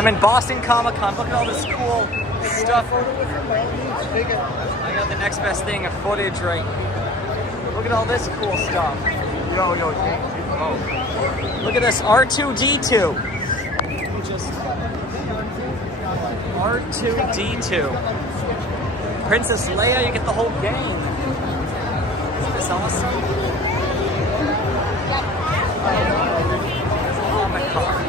I'm in Boston Comic Con. Look at all this cool stuff. I got the next best thing of footage right here. Look at all this cool stuff. Yo, Look at this R2-D2. Just R2-D2. Princess Leia, you get the whole game. Isn't this awesome? Comic Con.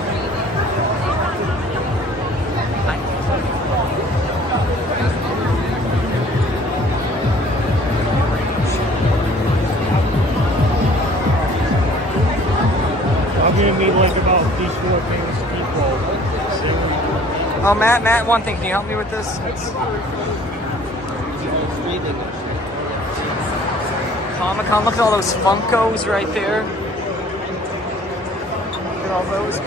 I'm gonna meet like about these 4 famous people. Oh, Matt, one thing. Can you help me with this? Comic Con. Look at all those Funkos right there. Look at all those.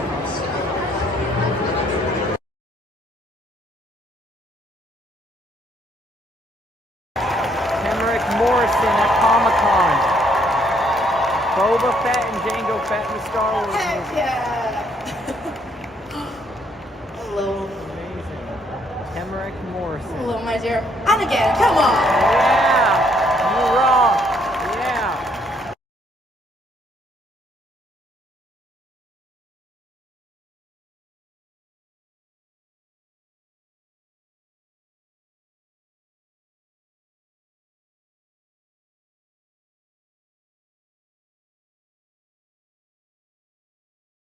Henrik Morrison at Comic Con. Boba Fett and Jango Fett in the Star Wars movie. Heck yeah! Hello. Amazing. Henrik Morrison. Hello, my dear. And again, come on! Yeah! You rock! Yeah!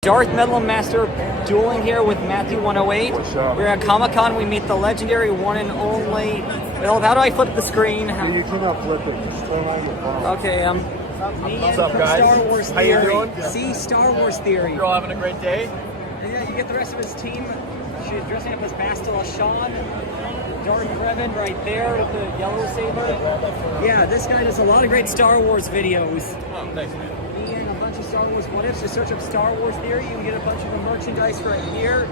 Darth Metal Master dueling here with Matthew 108. What's up? We're at Comic Con. We meet the legendary one and only. Well, how do I flip the screen? You cannot flip it. Just turn on your phone. Okay, What's up, guys? Star Wars How you Theory. doing? See Star Wars Theory. You're all having a great day? Yeah, you get the rest of his team. She's dressing up as Bastila Shan. Darth Revan right there with the yellow saber. Yeah, this guy does a lot of great Star Wars videos. Oh, thanks, man. And a bunch of Star Wars what ifs. Just search up Star Wars Theory. You can get a bunch of the merchandise right here.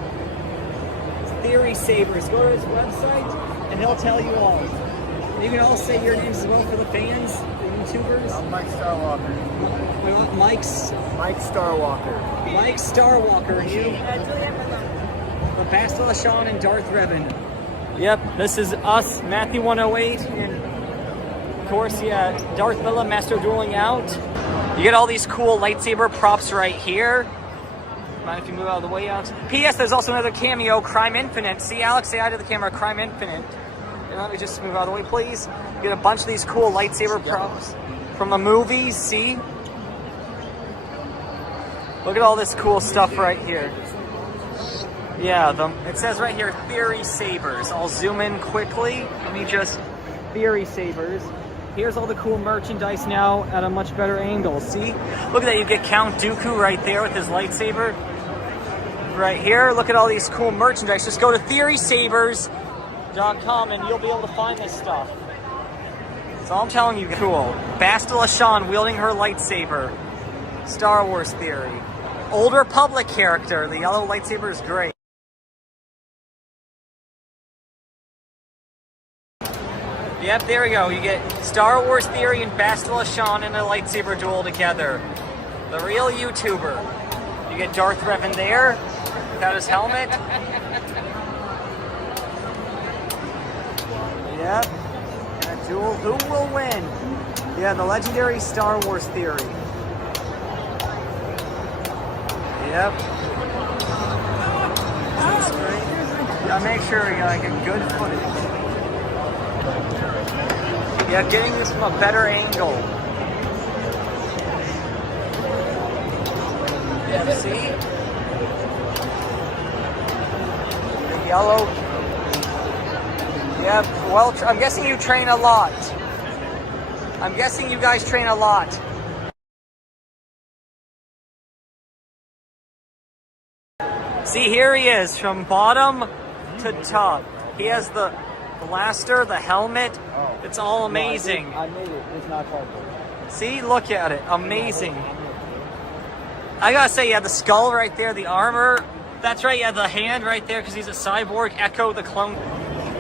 It's Theory Sabers. Go to his website and he'll tell you all. You can all say your names as well for the fans, the YouTubers. I'm Mike Starwalker. We want Mike's. Mike Starwalker. Mike Starwalker. You. Bastila Shan and Darth Revan. Yep, this is us, Matthew 108, and of course, yeah, Darth Villa Master dueling out. You get all these cool lightsaber props right here. Mind if you move out of the way, Alex? P.S. There's also another cameo, Crime Infinite. See, Alex, say hi to the camera, Crime Infinite. And let me just move out of the way, please. You get a bunch of these cool lightsaber props from the movies, see? Look at all this cool stuff right here. Yeah, it says right here, Theory Sabers. I'll zoom in quickly. Let me just, Theory Sabers. Here's all the cool merchandise now at a much better angle. See? Look at that, you get Count Dooku right there with his lightsaber. Right here, look at all these cool merchandise. Just go to theorysabers.com and you'll be able to find this stuff. So I'm telling you, cool. Bastila Shan wielding her lightsaber. Star Wars Theory. Old Republic character. The yellow lightsaber is great. Yep, there we go. You get Star Wars Theory and Bastila Shan in a lightsaber duel together. The real YouTuber. You get Darth Revan there, without his helmet. Yep. And a duel. Who will win? Yeah, the legendary Star Wars Theory. Yep. That's great. Yeah, make sure you like a good footage. Yeah, getting this from a better angle. Yeah, see? The yellow. Yeah, well, I'm guessing you train a lot. I'm guessing you guys train a lot. See, here he is, from bottom to top. He has the blaster, the helmet. It's all amazing. I made it. It's not cardboard. See, look at it. Amazing. I gotta say, yeah, the skull right there, the armor. That's right, yeah, the hand right there, because he's a cyborg. Echo the clone.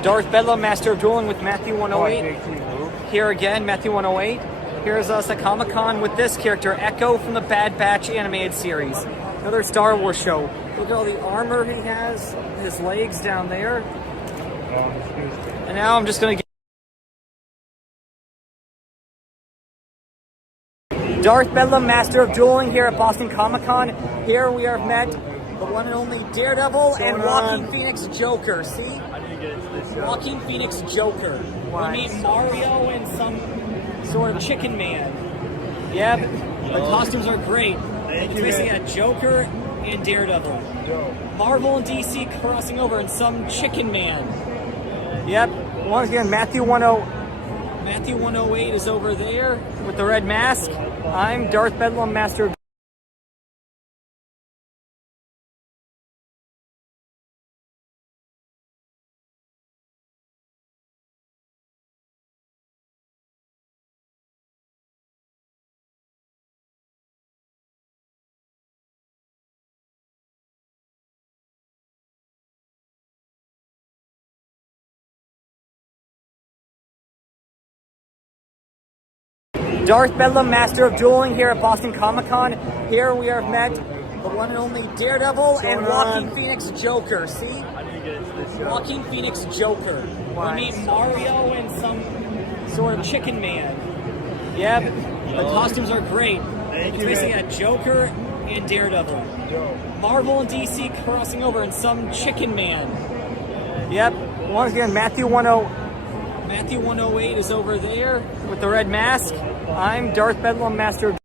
Darth Bedlam, Master of Dueling with Matthew 108. Here again, Matthew 108. Here's us at Comic Con with this character, Echo from the Bad Batch animated series. Another Star Wars show. Look at all the armor he has, his legs down there. Excuse me. And now I'm just gonna get Darth Bedlam, Master of Dueling, here at Boston Comic Con. Here we have met the one and only Daredevil and Joaquin Phoenix Joker. See? Joaquin Phoenix Joker. We meet Mario and some sort of chicken man. Yeah, the costumes are great. It's basically a Joker and Daredevil. Marvel and DC crossing over and some chicken man. Yep. Once again, Matthew 108 is over there with the red mask. I'm Darth Bedlam, Master of Darth Bedlam, Master of Dueling, here at Boston Comic Con. Here we have met the one and only Daredevil and Joaquin Phoenix Joker. See? Joaquin Phoenix Joker. We meet Mario and some sort of chicken man. Yeah, the costumes are great. It's basically a Joker and Daredevil. Marvel and DC crossing over and some chicken man. Yep. Once again, Matthew 108 is over there with the red mask. I'm Darth Bedlam, Master of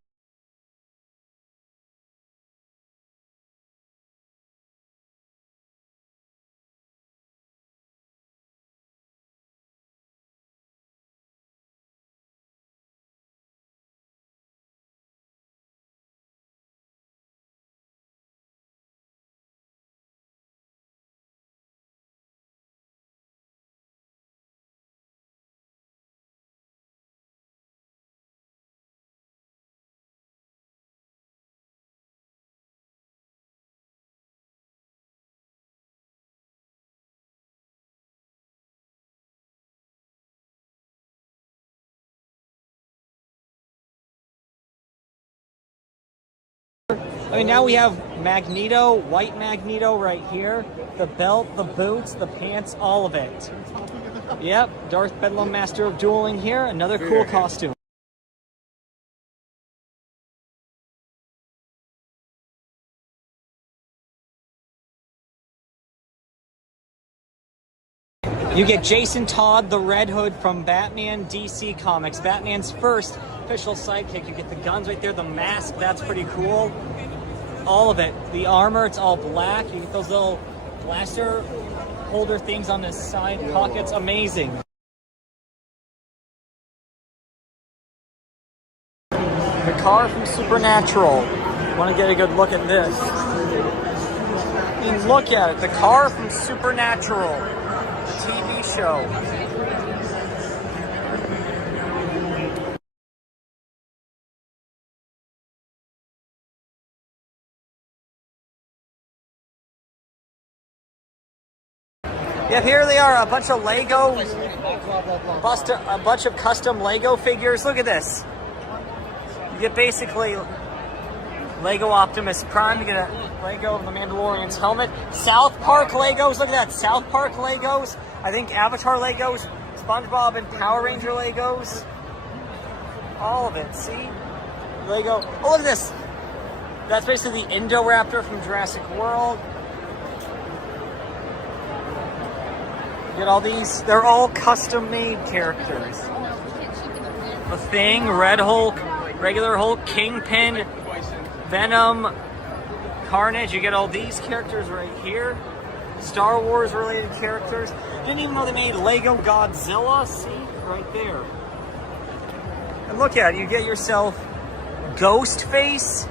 I mean, now we have Magneto, white Magneto right here. The belt, the boots, the pants, all of it. Yep, Darth Bedlam, Master of Dueling here. Another cool costume. You get Jason Todd, the Red Hood from Batman DC Comics. Batman's first official sidekick. You get the guns right there, the mask, that's pretty cool. All of it. The armor, it's all black. You get those little blaster holder things on the side pockets. Amazing. The car from Supernatural. Want to get a good look at this. I mean, look at it. The car from Supernatural. The TV show. Yeah, here they are, a bunch of Lego, a bunch of custom Lego figures. Look at this. You get basically Lego Optimus Prime. You get a Lego of the Mandalorian's helmet. South Park Legos. Look at that. South Park Legos. I think Avatar Legos. SpongeBob and Power Ranger Legos. All of it. See? Lego. Oh, look at this. That's basically the Indoraptor from Jurassic World. You get all these. They're all custom-made characters. The Thing, Red Hulk, regular Hulk, Kingpin, Venom, Carnage. You get all these characters right here. Star Wars related characters. Didn't even know they made Lego Godzilla. See? Right there. And look at it. You get yourself Ghostface.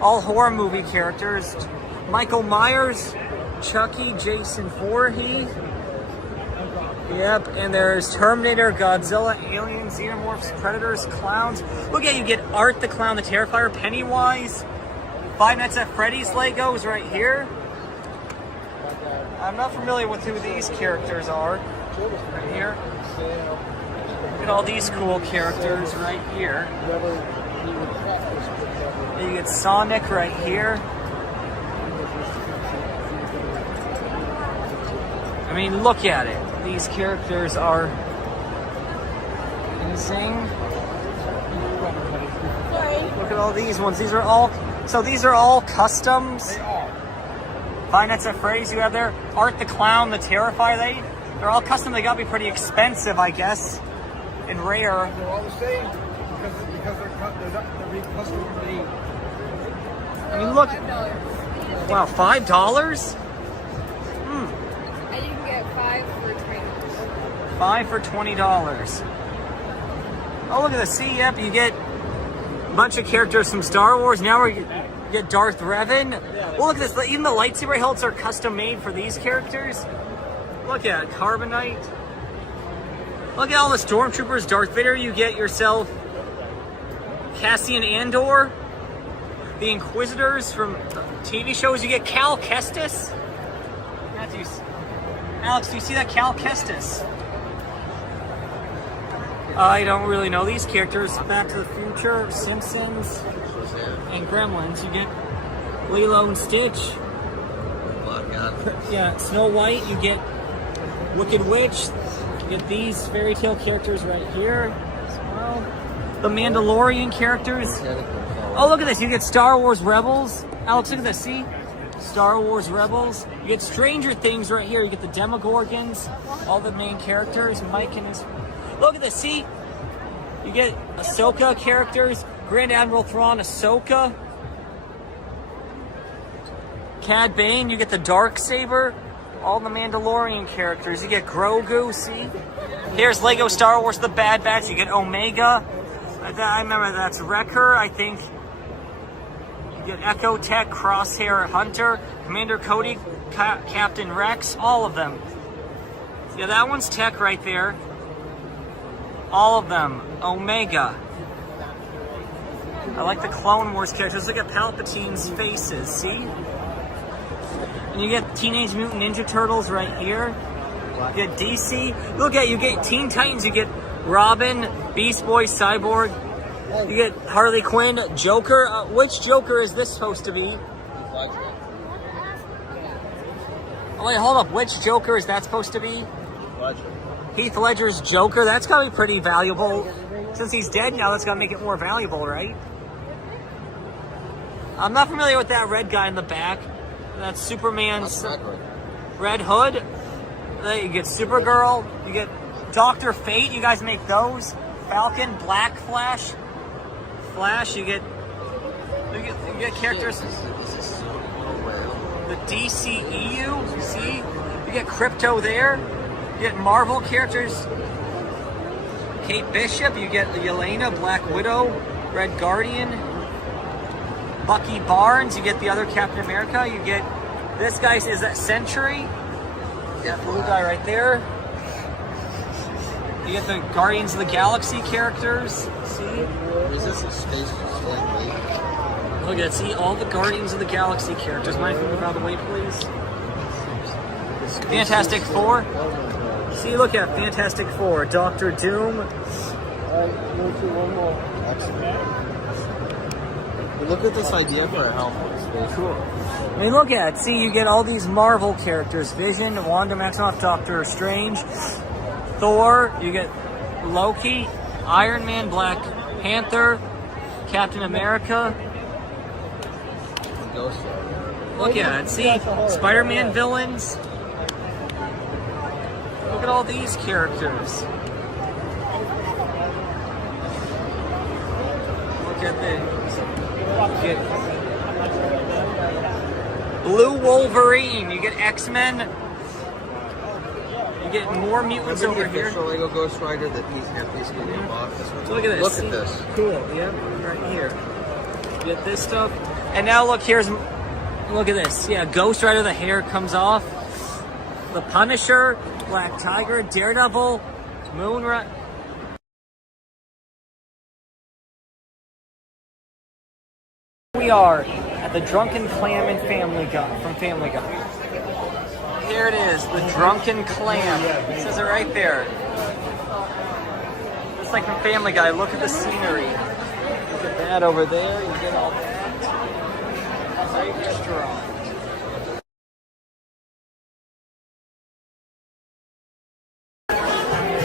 All horror movie characters. Michael Myers, Chucky, Jason Voorhees. Yep, and there's Terminator, Godzilla, Aliens, Xenomorphs, Predators, Clowns. Look at, you get Art the Clown, the Terrifier, Pennywise, Five Nights at Freddy's Legos right here. I'm not familiar with who these characters are. Right here. Look at all these cool characters right here. You get Sonic right here. mean, look at it. These characters are insane. Look at all these ones. These are all customs. They are. Five Nights at Freddy's you have there. Art the Clown, the Terrifier, they're all custom. They gotta be pretty expensive, I guess, and rare. They're all the same because they're being custom made. I mean, look. Wow, $5? And you can get 5 for $20. 5 for $20. Oh, look at this. See, yep, you get a bunch of characters from Star Wars. Now you get Darth Revan. Well, look at this. Even the lightsaber hilts are custom made for these characters. Look at it. Carbonite. Look at all the Stormtroopers. Darth Vader, you get yourself Cassian Andor. The Inquisitors from TV shows, you get Cal Kestis. Alex, do you see that Cal Kestis? I don't really know these characters. Back to the Future, Simpsons, and Gremlins. You get Lilo and Stitch. Yeah, Snow White. You get Wicked Witch. You get these fairy tale characters right here as well. The Mandalorian characters. Oh, look at this. You get Star Wars Rebels. Alex, look at this. See? Star Wars Rebels. You get Stranger Things right here. You get the Demogorgons. All the main characters. Mike and his... Look at this. See? You get Ahsoka characters. Grand Admiral Thrawn, Ahsoka. Cad Bane. You get the Darksaber. All the Mandalorian characters. You get Grogu. See? Here's Lego Star Wars The Bad Batch. You get Omega. I remember that's Wrecker, I think. You get Echo Tech, Crosshair Hunter, Commander Cody, Captain Rex, all of them. Yeah, that one's Tech right there. All of them. Omega. I like the Clone Wars characters. Look at Palpatine's faces, see? And you get Teenage Mutant Ninja Turtles right here. You get DC. Look at, you get Teen Titans, you get Robin, Beast Boy, Cyborg. You get Harley Quinn, Joker. Which Joker is this supposed to be? Oh wait, hold up. Which Joker is that supposed to be? Heath Ledger's Joker. That's gotta be pretty valuable. Since he's dead now, that's gotta make it more valuable, right? I'm not familiar with that red guy in the back. That's Superman's Red Hood. You get Supergirl. You get Dr. Fate. You guys make those. Falcon, Black Flash. You get characters. The DCEU. See, you get Crypto there. You get Marvel characters. Kate Bishop. You get Yelena, Black Widow, Red Guardian. Bucky Barnes. You get the other Captain America. You get this guy. Is that Sentry? That blue guy right there. You get the Guardians of the Galaxy characters. See? Is this a space like Look at that. See all the Guardians of the Galaxy characters. Mind if you move out of the way, please? Fantastic Four. See, look at Fantastic Four. Doctor Doom. Look at this idea for a helmet. Space. Cool. I mean, look at it. See, you get all these Marvel characters. Vision, Wanda Maximoff, Doctor Strange, Thor. You get Loki, Iron Man, Black Panther, Captain America. Ghost Rider. Look at it. See, Spider-Man villains. Look at all these characters. Look at this. Get Blue Wolverine. You get X-Men. You get more mutants Remember over the here. official Lego Ghost Rider that he's basically in box? Look at this. Look See? at this. Cool. Yep. Right here. You get this stuff. And now look, look at this. Yeah, Ghost Rider, the hair comes off. The Punisher, Black Tiger, Daredevil, Moonrise. We are at the Drunken Clam and Family Guy from Family Guy. Here it is, the Drunken Clam. It says it right there. It's like from Family Guy. Look at the scenery. Look at that over there. You get all that. Very strong.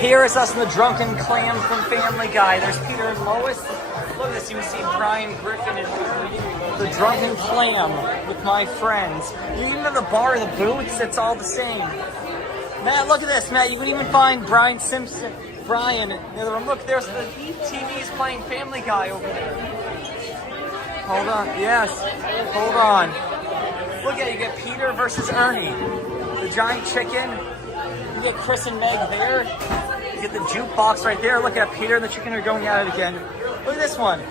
here is us in the Drunken Clam from Family Guy. There's Peter and Lois. Look at this, you can see Brian Griffin and the Drunken Clam with my friends. Even in the bar, the booths, it's all the same. Matt, look at this, Matt. You can even find Brian Simpson. Brian, in the other room. Look, there's the TV's playing Family Guy over there. Hold on, yes, hold on. Look at it, you get Peter versus Ernie. The giant chicken. You get Chris and Meg there. You get the jukebox right there. Look at Peter and the chicken are going at it again. Look at this one.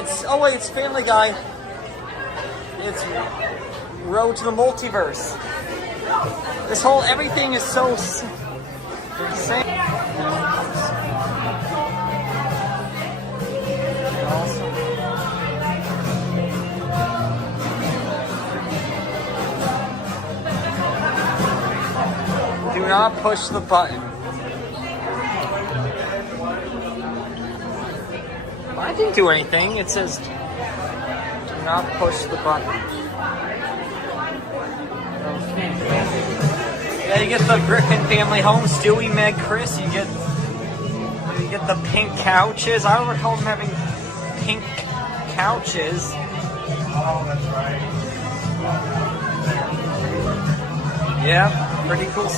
It's Family Guy. It's Road to the Multiverse. This whole, everything is so insane. Do not push the button. I didn't do anything. It says, do not push the button. Yeah, you get the Griffin family home, Stewie, Meg, Chris. You get the pink couches. I don't recall them having pink couches. Oh, that's right. Yeah, pretty cool.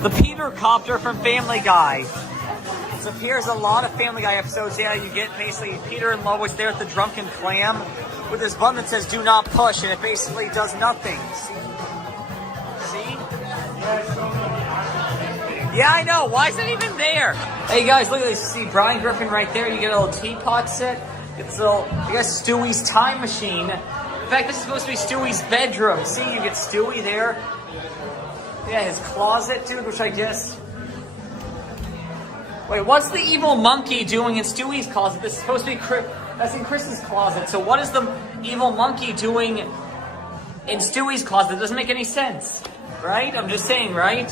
The Peter Copter from Family Guy. So here's a lot of Family Guy episodes. Yeah, you get basically Peter and Lois there at the Drunken Clam with this button that says do not push, and it basically does nothing. See? Yeah, I know. Why is it even there? Hey guys, look at this. You see Brian Griffin right there. You get a little teapot set. It's a little, you got Stewie's time machine. In fact, this is supposed to be Stewie's bedroom. See, you get Stewie there. Yeah, his closet, dude, which I guess... Wait, what's the evil monkey doing in Stewie's closet? This is supposed to be that's in Chris's closet. So what is the evil monkey doing in Stewie's closet? It doesn't make any sense, right? I'm just saying, right?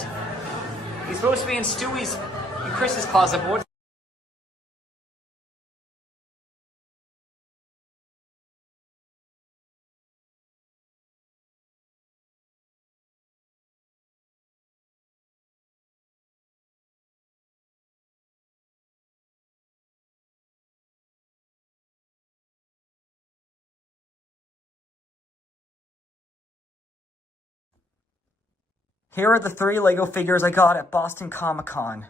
He's supposed to be in Chris's closet, but what? Here are the 3 Lego figures I got at Boston Comic Con.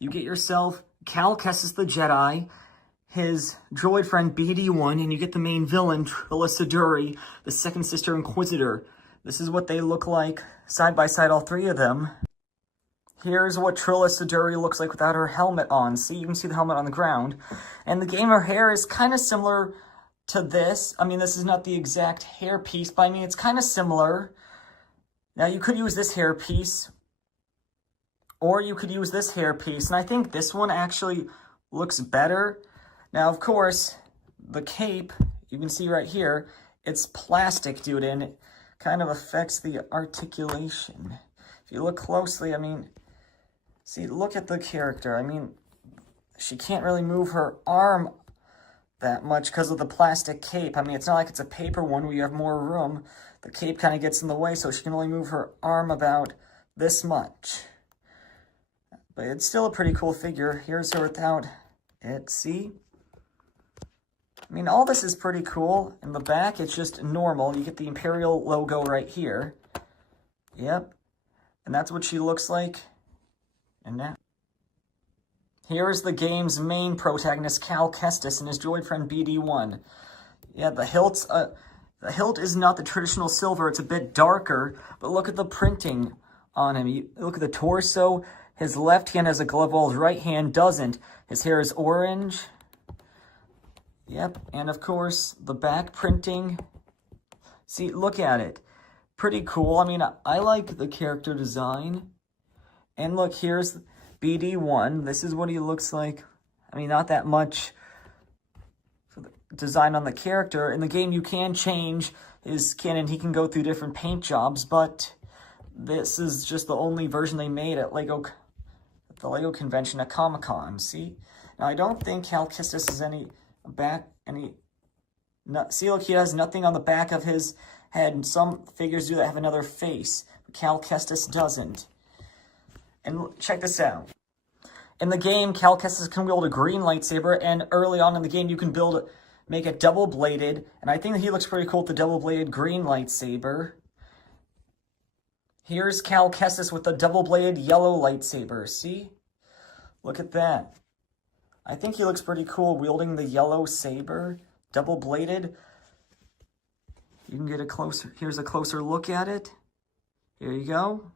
You get yourself Cal Kestis the Jedi, his droid friend BD-1, and you get the main villain, Trilla Siduri, the second sister Inquisitor. This is what they look like side by side, all 3 of them. Here's what Trilla Siduri looks like without her helmet on. See, you can see the helmet on the ground. And the game, her hair is kind of similar to this. I mean, this is not the exact hair piece, but I mean, it's kind of similar. Now, you could use this hair piece, or you could use this hair piece, and I think this one actually looks better. Now, of course, the cape, you can see right here, it's plastic, dude, and it kind of affects the articulation. If you look closely, I mean, see, look at the character. I mean, she can't really move her arm that much because of the plastic cape. I mean, it's not like it's a paper one where you have more room. The cape kind of gets in the way, so she can only move her arm about this much. But it's still a pretty cool figure. Here's her without it, see? I mean, all this is pretty cool. In the back, it's just normal. You get the Imperial logo right here. Yep. And that's what she looks like. And now, here is the game's main protagonist, Cal Kestis, and his droid friend BD-1. Yeah, the hilt is not the traditional silver. It's a bit darker, but look at the printing on him. Look at the torso. His left hand has a glove while his right hand doesn't. His hair is orange. Yep, and of course, the back printing. See, look at it. Pretty cool. I mean, I like the character design. And look, here's BD-1. This is what he looks like. I mean, not that much design on the character. In the game, you can change his skin and he can go through different paint jobs, but this is just the only version they made at the Lego convention at Comic-Con. See? Now, I don't think Cal Kestis has see, look, he has nothing on the back of his head, and some figures do that have another face, but Cal Kestis doesn't. And check this out. In the game, Cal Kestis can wield a green lightsaber, and early on in the game, you can make it double-bladed, and I think that he looks pretty cool with the double-bladed green lightsaber. Here's Cal Kestis with the double-bladed yellow lightsaber, see? Look at that. I think he looks pretty cool wielding the yellow saber, double-bladed. You can get here's a closer look at it. Here you go.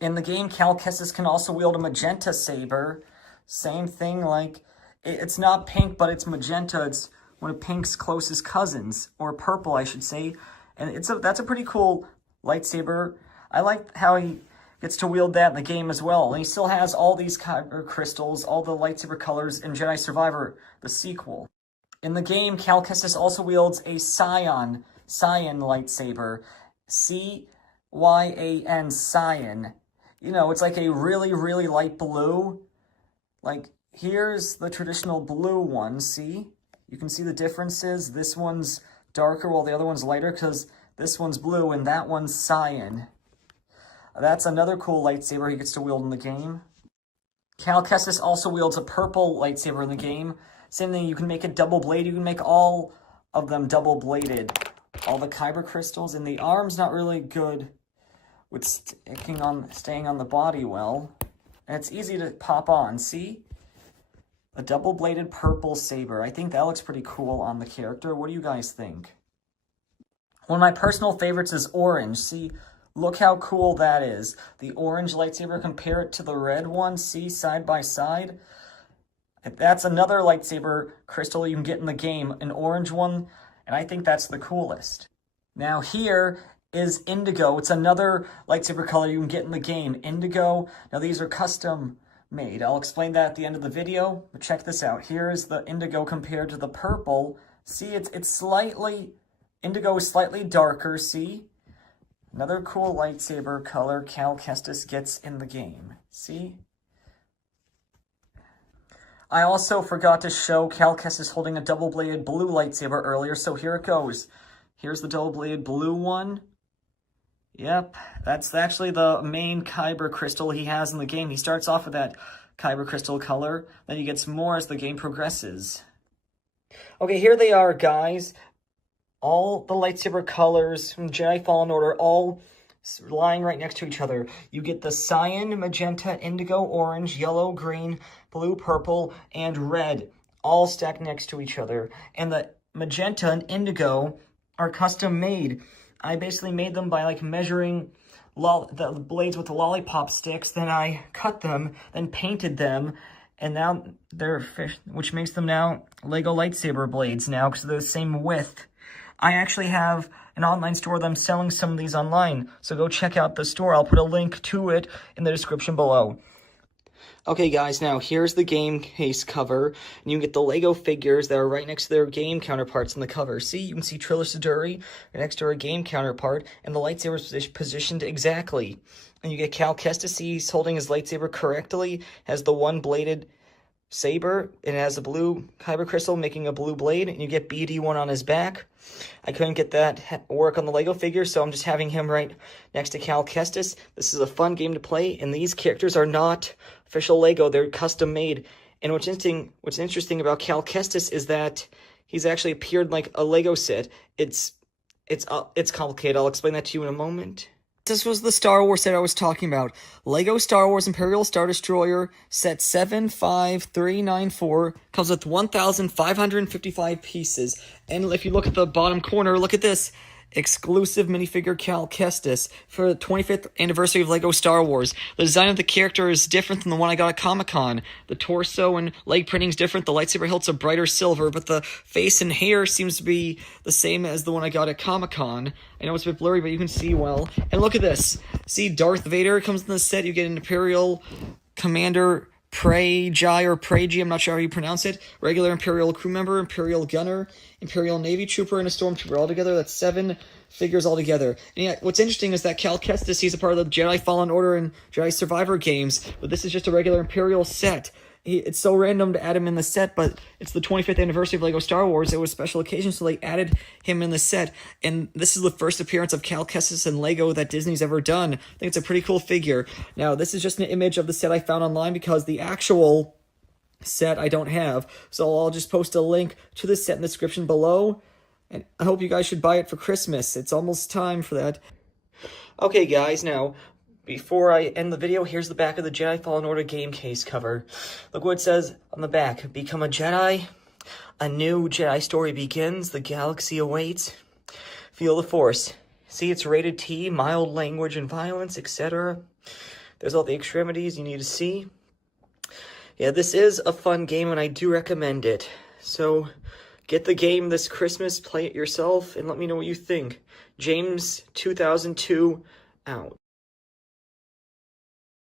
In the game, Cal Kestis can also wield a magenta saber. Same thing, like, it's not pink, but it's magenta. It's one of pink's closest cousins, or purple, I should say. And that's a pretty cool lightsaber. I like how he gets to wield that in the game as well. And he still has all these kyber crystals, all the lightsaber colors in Jedi Survivor, the sequel. In the game, Cal Kestis also wields a cyan lightsaber. C-Y-A-N, cyan. You know, it's like a really, really light blue. Like, here's the traditional blue one, see? You can see the differences. This one's darker while the other one's lighter because this one's blue and that one's cyan. That's another cool lightsaber he gets to wield in the game. Cal Kestis also wields a purple lightsaber in the game. Same thing, you can make it double-bladed. You can make all of them double-bladed. All the kyber crystals, and the arm's not really good with staying on the body well. And it's easy to pop on, see? A double-bladed purple saber. I think that looks pretty cool on the character. What do you guys think? One of my personal favorites is orange. See, look how cool that is. The orange lightsaber, compare it to the red one. See, side by side. That's another lightsaber crystal you can get in the game, an orange one, and I think that's the coolest. Now here is indigo. It's another lightsaber color you can get in the game, indigo. Now these are custom made. I'll explain that at the end of the video, but check this out. Here is the indigo compared to the purple. See, indigo is slightly darker, see? Another cool lightsaber color Cal Kestis gets in the game, see? I also forgot to show Cal Kestis holding a double-bladed blue lightsaber earlier, so here it goes. Here's the double-bladed blue one. Yep, that's actually the main kyber crystal he has in the game. He starts off with that kyber crystal color, then he gets more as the game progresses. Okay, here they are, guys. All the lightsaber colors from Jedi Fallen Order, all lying right next to each other. You get the cyan, magenta, indigo, orange, yellow, green, blue, purple, and red, all stacked next to each other. And the magenta and indigo are custom made. I basically made them by like measuring the blades with the lollipop sticks, then I cut them, then painted them, and now which makes them now Lego lightsaber blades now because they're the same width. I actually have an online store that I'm selling some of these online, so go check out the store. I'll put a link to it in the description below. Okay guys, now here's the game case cover, and you can get the Lego figures that are right next to their game counterparts in the cover. See, you can see Trilla Siduri right next to her game counterpart, and the lightsaber is positioned exactly. And you get Cal Kestis, he's holding his lightsaber correctly, has the one-bladed saber, and it has a blue kyber crystal making a blue blade, and you get BD1 on his back. I couldn't get that work on the Lego figure, so I'm just having him right next to Cal Kestis. This is a fun game to play, and these characters are not official Lego, they're custom made. And what's interesting about Cal Kestis is that he's actually appeared like a Lego set. It's complicated. I'll explain that to you in a moment. This was the Star Wars set I was talking about. Lego Star Wars Imperial Star Destroyer set 75394 comes with 1,555 pieces. And if you look at the bottom corner, look at this. Exclusive minifigure Cal Kestis for the 25th anniversary of Lego Star Wars. The design of the character is different than the one I got at Comic-Con. The torso and leg printing is different. The lightsaber hilt's a brighter silver, but the face and hair seems to be the same as the one I got at Comic-Con. I know it's a bit blurry, but you can see well. And look at this. See, Darth Vader comes in the set. You get an Imperial Commander Praji, I'm not sure how you pronounce it. Regular Imperial crew member, Imperial gunner, Imperial Navy trooper, and a stormtrooper all together. That's 7 figures all together. And yeah, what's interesting is that Cal Kestis, he's a part of the Jedi Fallen Order and Jedi Survivor games, but this is just a regular Imperial set. It's so random to add him in the set, but it's the 25th anniversary of LEGO Star Wars. It was a special occasion, so they added him in the set. And this is the first appearance of Cal Kestis and LEGO that Disney's ever done. I think it's a pretty cool figure. Now, this is just an image of the set I found online because the actual set I don't have. So I'll just post a link to the set in the description below. And I hope you guys should buy it for Christmas. It's almost time for that. Okay, guys, now, before I end the video, here's the back of the Jedi Fallen Order game case cover. Look what it says on the back. Become a Jedi. A new Jedi story begins. The galaxy awaits. Feel the Force. See, it's rated T, mild language and violence, etc. There's all the extremities you need to see. Yeah, this is a fun game, and I do recommend it. So, get the game this Christmas, play it yourself, and let me know what you think. James 2002, out.